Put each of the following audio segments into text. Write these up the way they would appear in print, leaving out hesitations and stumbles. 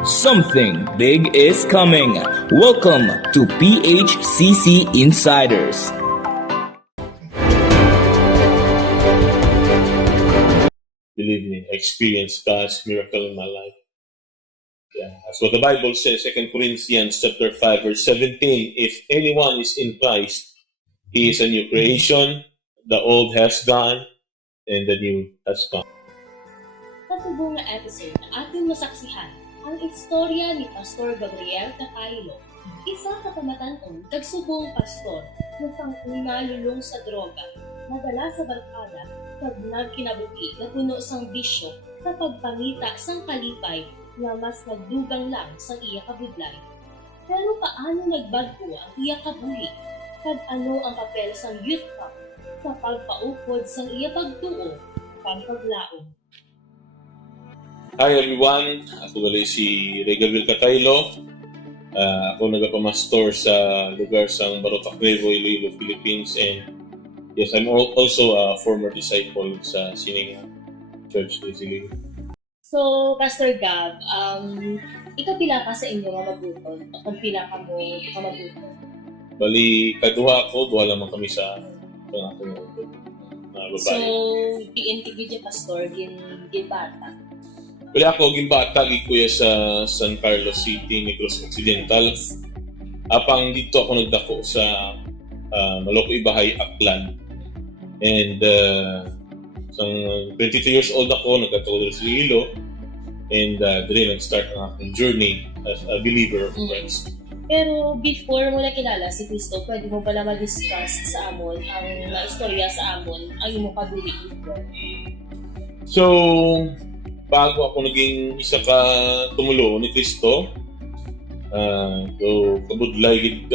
Something big is coming. Welcome to PHCC Insiders. Believe me, I experienced God's miracle in my life. Yeah, that's what the Bible says, 2 Corinthians chapter 5, verse 17. If anyone is in Christ, he is a new creation. The old has gone, and the new has come. Sa subong na episode na ating masaksihan ang istorya ni Pastor Gabriel Cataylo, isa ka pamatanon tagsubong pastor na sanguna lulong sa droga, nadala sa barkada, kag nagkinabuhi na puno sang bisyo sa pagpangita sang kalipay nga mas nagdugang lang sang iya kabudlay. Pero paano nagbago ang iya kabuhi? Kag ano ang papel sang youth camp sa pagpaukod sang iya pagtuo kag paglaom? Hi everyone, ako gali si Gabriel Cataylo. Ako nagapamastor sa lugar sang Barotac Nuevo, Iloilo, Philippines, and yes, I'm also a former disciple sa Sininga Church de Iloilo. So, Pastor Gab, ikaw pila ka sa inyo nga mabuton? O pila ka mo mabuton? Bali, kaduha ako, duha lamang kami sa akong babae. So, PNTV dyan, Pastor, gin bata. Bali ako, gimbata, gikuya sa San Carlos City, Negros Occidental. Apang dito ako nagdako sa Maloco Ibahay, Aklan. And sang 22 years old ako, nagkatulog sa Iloilo. And dili nag-start ang aking journey as a believer of Christ. Pero before mo nakilala si Cristo, pwede mo pala ma-discuss sa amon ang istorya sa amon, ang iyong kabuhi before. So, bago ako naging isa ka tumulo ni Cristo, so kabudlay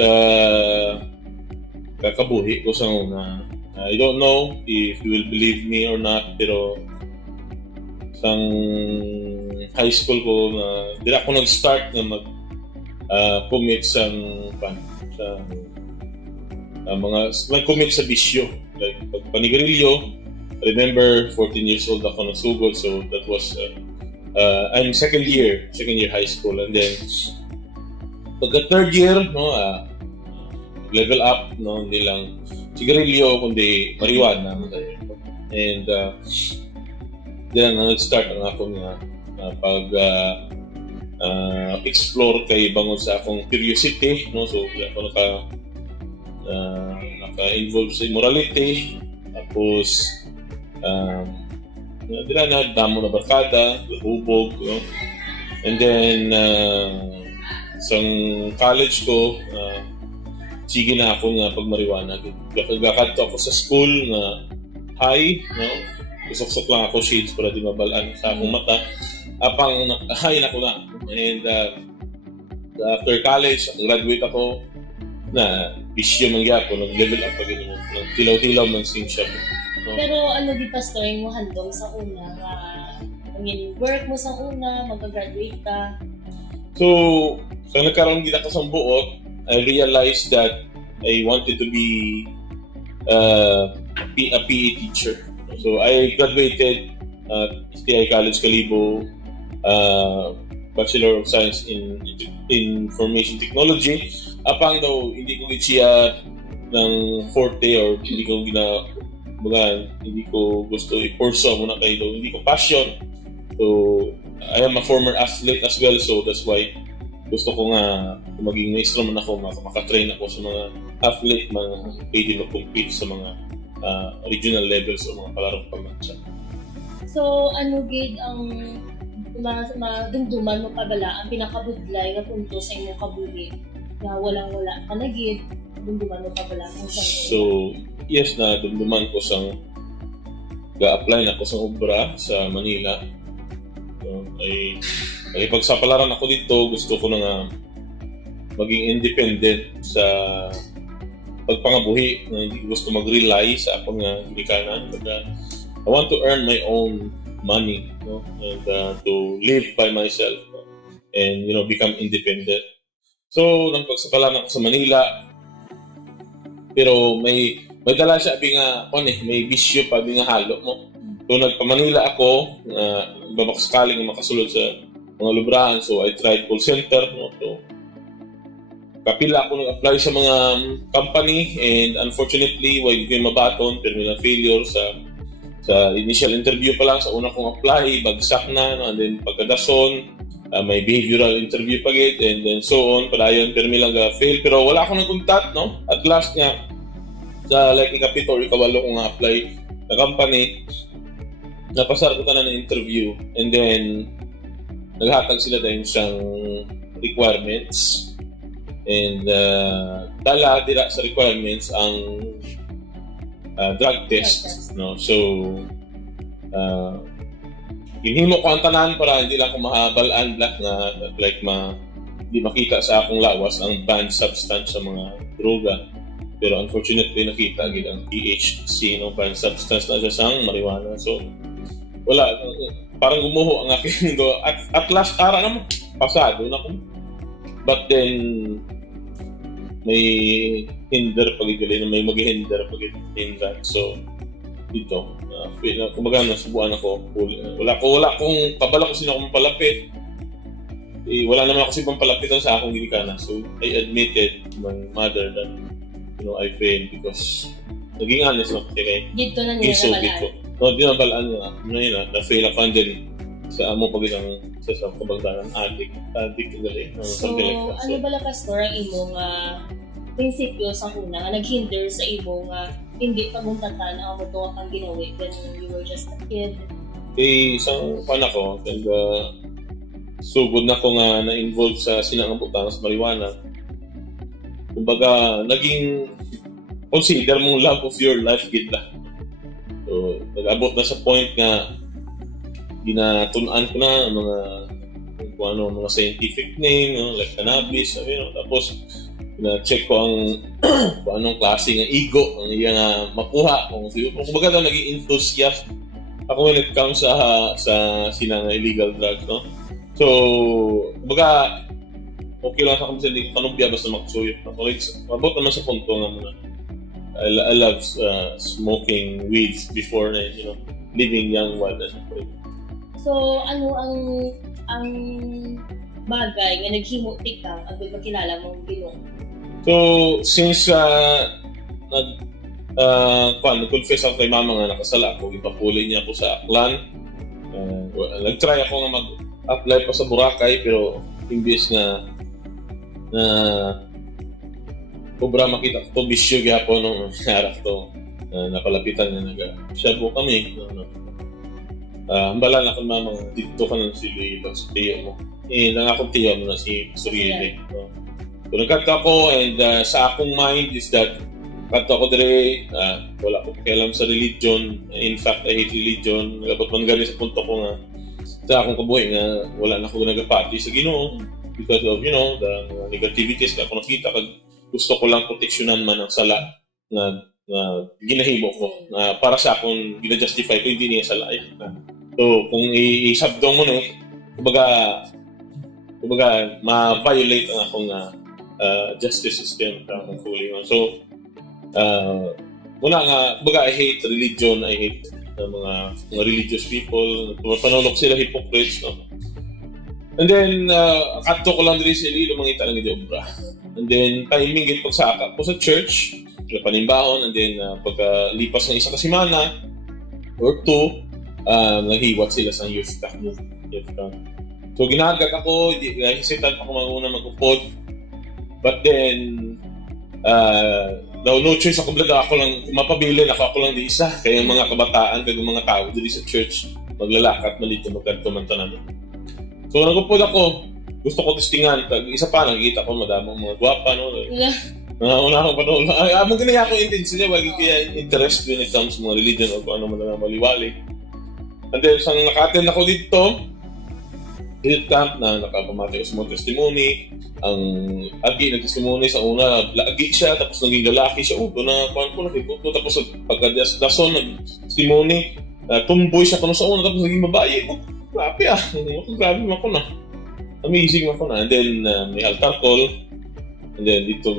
kakabuhi ko sa una. I don't know if you will believe me or not, pero sang high school ko na dira ako nag-start na mag-commit sa mga nag-commit sa bisyo, like pagpanigarilyo. Remember, 14 years old ako nasugod, so that was I'm second year high school, and then pagka third year, level up, hindi lang sigarilyo kundi marijuana, and then nag-start ang akong explore kay bangon sa akong curiosity, so ako naka-involve sa immorality, tapos dila na damo na barkada, hubog, and then sa college ko, sige na ako nga pagmariwana. Gakadto ako sa school nga high, kusok-sok lang ako shades para di mabalaan sa akong mata. Apang high na ko na. And after college, graduate ako na bisyo mangyako, nag-level up pa ganyan. Tilaw-tilaw ng sing shop. Pero ano di Pastor, yung handong sa una, yung work mo sa una, mag-graduate ka? So, sa nagkaroon din ako sa buot, I realized that I wanted to be a PE teacher. So, I graduated at STI College Calibo, Bachelor of Science in Information Technology. Apang daw, hindi ko siya ng forte or hindi ko gusto i-pursue muna kayo daw. Hindi ko passion. So, I am a former athlete as well, so that's why gusto ko nga maging maestro man ako, makatrain ako sa mga athlete, mga pwede mag-compete sa mga regional levels o mga palarong pambansa. So, ano gid ang madumduman mo pabala ang pinakabudlay nga punto sa inyong kabuhi na walang-wala ka na gid, dumduman mo pabala kung saan? So, yes, na dumduman ko sang ga-apply na ako sa obra sa Manila. So, ay pagsapalaran ako dito, gusto ko na nga maging independent sa pagpangabuhi, na hindi gusto mag-rely sa akong gilikanan. I want to earn my own money, and to live by myself, and become independent. So, nang pagsapalaran ako sa Manila, pero may dala siya may bisyo pa halo mo. So nagpa-Manila ako, babakasakaling makasulod sa mga lubrahan. So I tried call center, no? So kapila ako nag-apply sa mga company, and unfortunately while ko mabaton terminal failure sa initial interview pa lang sa una kong apply, bagsak na, no? And then pagkadason may behavioral interview pa gid, and then so on, padayon terminal fail, pero wala akong nagkontat, no? At last nga sa like ikapito or ikawalo ko nga apply na company, napasar ko na ng interview, and then naghatag sila dahil siyang requirements, and dala dira sa requirements ang drug test, no? So ginhimo ko ang tanan para hindi lang ko mahabalaan black na like di makita sa akong lawas ang banned substance sa mga droga. Pero unfortunately nakita gid ang THC, no, banned substance na siya sang marijuana. So wala, parang gumuho ang aking go at last ara naman pasado na ko. But then may hinder pagigilin, may maghihinder pagigilin that. So dito kumbaga nasubuan ako, wala akong kabala kung sino akong palapit, wala naman ako si pampalapitan sa akong ginikana. So I admitted my mother that I failed because naging honest ako kay Dito na niya nabalaan. Di na balaan na fail ako, and then sa amo pagitang sa kabagdaran addict galing. So ano bala pastor ang imong prinsipyo sa una nga naghinder sa imong hindi paguntatan ang mo kang ginawi when you were just a kid? Isang pan ako, and sugod na ko nga na-involved sa sinangabutang sa marijuana. Kumbaga, naging consider mong love of your life gid la. So, nag-abot na sa point nga ginatunan ko na mga scientific name, like cannabis, tapos na-check ko ang kung anong klase ng ego ang iya nga makuha. Kung baga naging enthusiast ako when it comes sa sinang illegal drugs, no? So, baga okay lang sa kami kanubya basta makasuyo. Mabot naman sa punto nga muna. I love smoking weeds before na, living young while nasa point. So, ano ang bagay nga naghimo ka ang pagkilala mong Ginoo? So, since nag-confess ako kay mama nga nakasala ako, ipapuli niya ako sa Aklan. Nag-try ako nga mag-apply pa sa Boracay, pero imbis na kubra makita ko to bisyo gyapon nung harap to. Napalapitan na nag-shabu kami. Hambala na kung mama dito ka na si Luis, tiyo mo. Nangakong tiyo mo na si Suriele. So nagkata ko, and sa akong mind is that kata ko dire, wala ko pakialam sa religion. In fact, I hate religion. Nagabot man gani sa punto ko nga sa akong kabuhay nga wala na ko nagapati sa Ginoo because of, the negativities na ako nakita. Gusto ko lang proteksyonan man ang sala na ginahimo ko. Para sa akong gina-justify ko, hindi niya sala. So, kung isabdong mo na kumbaga ma-violate ang akong justice system. So, muna nga, kumbaga, I hate religion, I hate mga religious people. Panulok sila hypocrites, no? And then, kato ko lang din sa Iloilo, mangita lang yung obra. And then, timing yung pagsaka ko sa church, panimbahon, and then, pagkalipas ng isa kasimana or two, naghiwat sila sa youth camp. So, ginagag ako, hesitant ako muna magupod. But then, no choice ako blaga, ako lang mapabilin ako lang di isa. Kaya yung mga kabataan, kaya yung mga tao dito sa church, maglalakat, malito, magkanto man tanan. So, nagupod ako. Gusto ko testingan. Isa pa, nakikita ko madamang mga gwapa, no? Una akong panula. Amang ganyan ako intention niya, wagi kaya interest when it comes to mga religion o kung ano man na maliwali. And then, sang naka-attend ako dito, health camp na nakapamati ko sa mga testimony. Ang agi nag-testimony sa una, lagi siya, tapos naging lalaki siya. Na kuhan ko, nakiputo. Tapos pagka-dason, nag-testimony, tumboy siya ko sa una, tapos naging babae. Grabe grabe ako na. Amazing ako na. And then, may altar call. And then, dito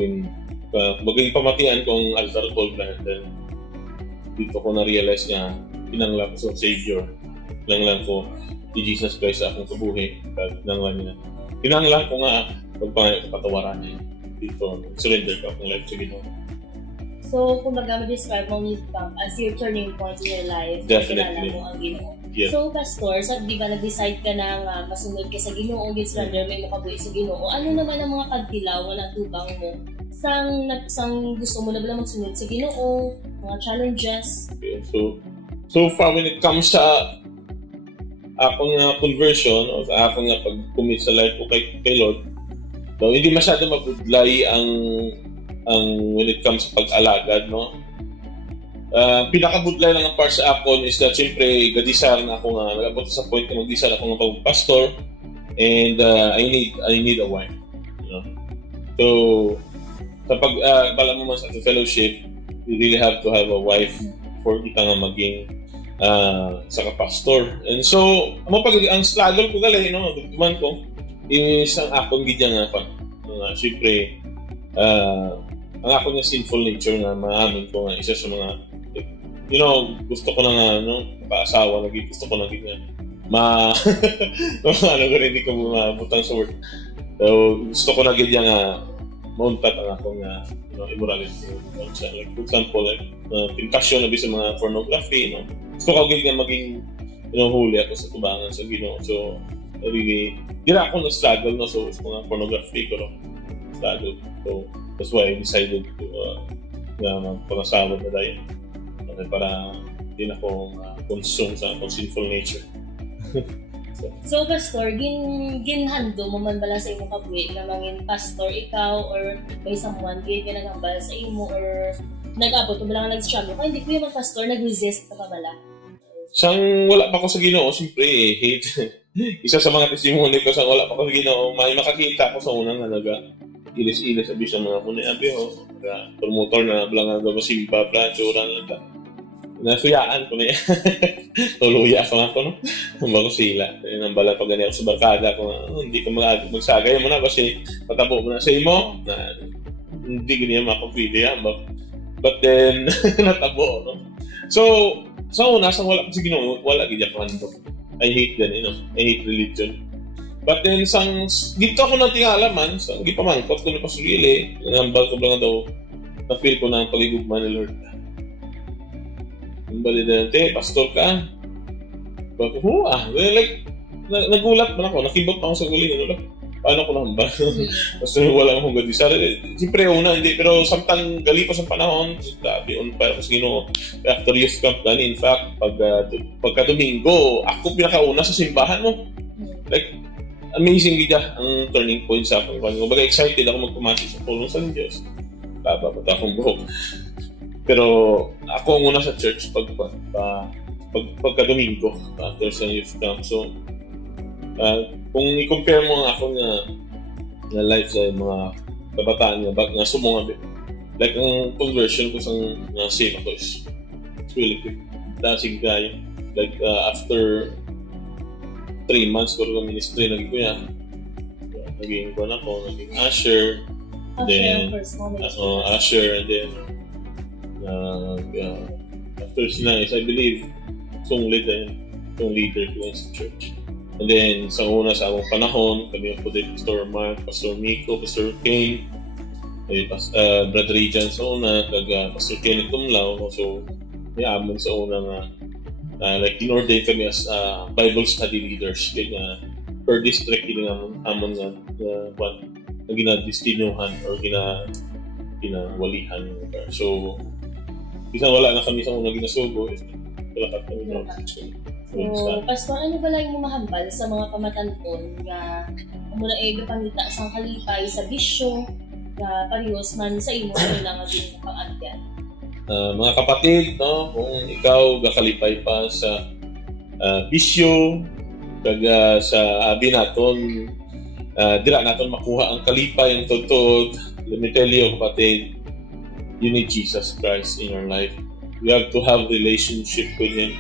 maging pamatian kong altar call na. And then, dito ko na-realize nga, pinanglan ko sa Savior. Pinanglan ko si Jesus Christ sa akong kabuhi. Nanglan niya. Kinanglan ko nga pagpatawaran niya. Dito, surrender ka akong life sa Ginoo. So, kung mag-describe mo Youth Camp as your turning point in your life, Definitely. kilala mo ang Ginoo. Yeah. So, Pastor, di ba nag-decide ka na nga masunod ka sa Ginoo, surrender may makabuhi sa Ginoo, ano naman ang mga kagtilaw na tubang mo? Sang gusto mo na ba magsunod sa Ginoo, mga challenges? Okay. So far when it comes sa akong conversion o sa akong pag-commit sa life ko kay Lord, so, hindi masyado mabudlay ang when it comes sa pag-alagad, no? Pinakabudlay lang ang part sa akon is that siyempre gadisar na ako nga nag-abot sa point na magdisar ako nga pag-pastor and I need a wife, you know. So sa bala mo man sa fellowship, you really have to have a wife for kita nga maging sa pastor. And so ang struggle ko gali, no, duman ko is ang akong gidya nga siyempre ang ako nga sinful nature na maamin ko nga isa sa mga gusto ko na nga makaasawa, gusto ko na ganyan hindi ko mabutang sa word. So gusto ko na ganyan nga mauntat ang akong immorality. Like for example, temptation na bisa mga pornography, gusto ko ganyan maging huli ako sa tubangan sa Ginoo. So really dira ako na-struggle, no? So mga pornography ko struggle. So that's why I decided to magpangasawa na dahil para hindi na akong consume sa akong sinful nature. So, Pastor, ginhando mo man bala sa imong kabuhi na mangin pastor ikaw or may someone ginagambal sa imo or nag-abot mo bala nag-struggle ka, hindi ko yung pastor nag-resist ka pa bala? Sang wala pa ko sa Ginoo, siyempre hate. Isa sa mga testimony ko sang wala pa ko sa Ginoo, may makakita ko sa unang ilis-ilis sabi sa mga muna-abi promotor na blangan ba simba planchuran lang ta. Nasuyaan ko na yan. Tuluya ko nga ko, no? Bago sila. Nang bala pag ganyan sa barkada ko, hindi ko magsagay mo na kasi patabo mo na sa imo. Hindi ganyan makapili yan. But then, natabo, no? So, sa una, sa wala ko sa Ginoo, wala ganyan ko handok. I hate that, I hate religion. But then, dito ako natingalaman, gipamangkot ko na pasugili, nangambal ko lang daw, na-feel ko na ang pagigugma ni Lord. Ang balidante, pastor ka. Bakit mo like, nagulat man ako, nakibot pa ako sa galing, paano ko nahambal? Kasi wala akong gadisar. Siyempre, una, hindi, pero samtang gali pa sa panahon, sabi, para sa Ginoo, after youth camp, in fact, pagka Domingo, ako pinakauna sa simbahan mo. Like, amazing gida ang turning point sa akin. Baga excited ako magpumati sa tulong sa Diyos. Bababata akong buhok. Pero ako ang una sa church pagka Domingo after sa youth camp. So, kung i-compare mo ang ako na life sa mga kabataan niya, na sumungabi. Like, ang conversion ko sa same ako is really quick. Dasig tayo. Like, after 3 months ko rin ministry, naging ko yan. Naging usher. Then, usher, and then, after sila is, I believe, song leader ko sa church. And then, sa una sa akong panahon, kami ang puti, Pastor Mark, Pastor Miko, Pastor Kane, Brother Region sa una, Pastor Kenneth Tumlaw. So, may amon sa una nga, like, in-ordain kami as Bible study leaders. Kaya per district, yun amon nga, na ginadistinuhan or ginawalihan. So, isang wala na kami sa una ginasugo, wala ka kami na So, Pastor, ano ba lang yung mahambal sa mga pamatanton nga mula pangita sa kalipay, sa bisyo, na parehos man sa imo na nga din pang-agyan? Mga kapatid, no, kung ikaw gakalipay pa sa bisyo, kaga sa abi naton, dira naton makuha ang kalipay, ang totoo. Let me tell you, kapatid, you need Jesus Christ in your life. You have to have relationship with Him.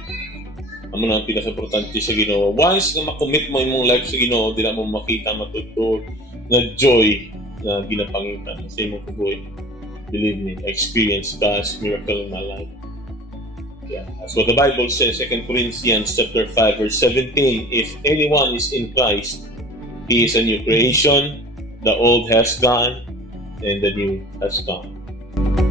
Amo na ang pinaka-importante sa Ginoo. Once na makommit mo imong life sa Ginoo, dila mo makita matutod na joy na ginapangitan sa imong kabuhi. Believe me, I experienced God's miracle in my life. Yeah. That's what the Bible says, 2 Corinthians chapter 5, verse 17. If anyone is in Christ, he is a new creation. The old has gone, and the new has come.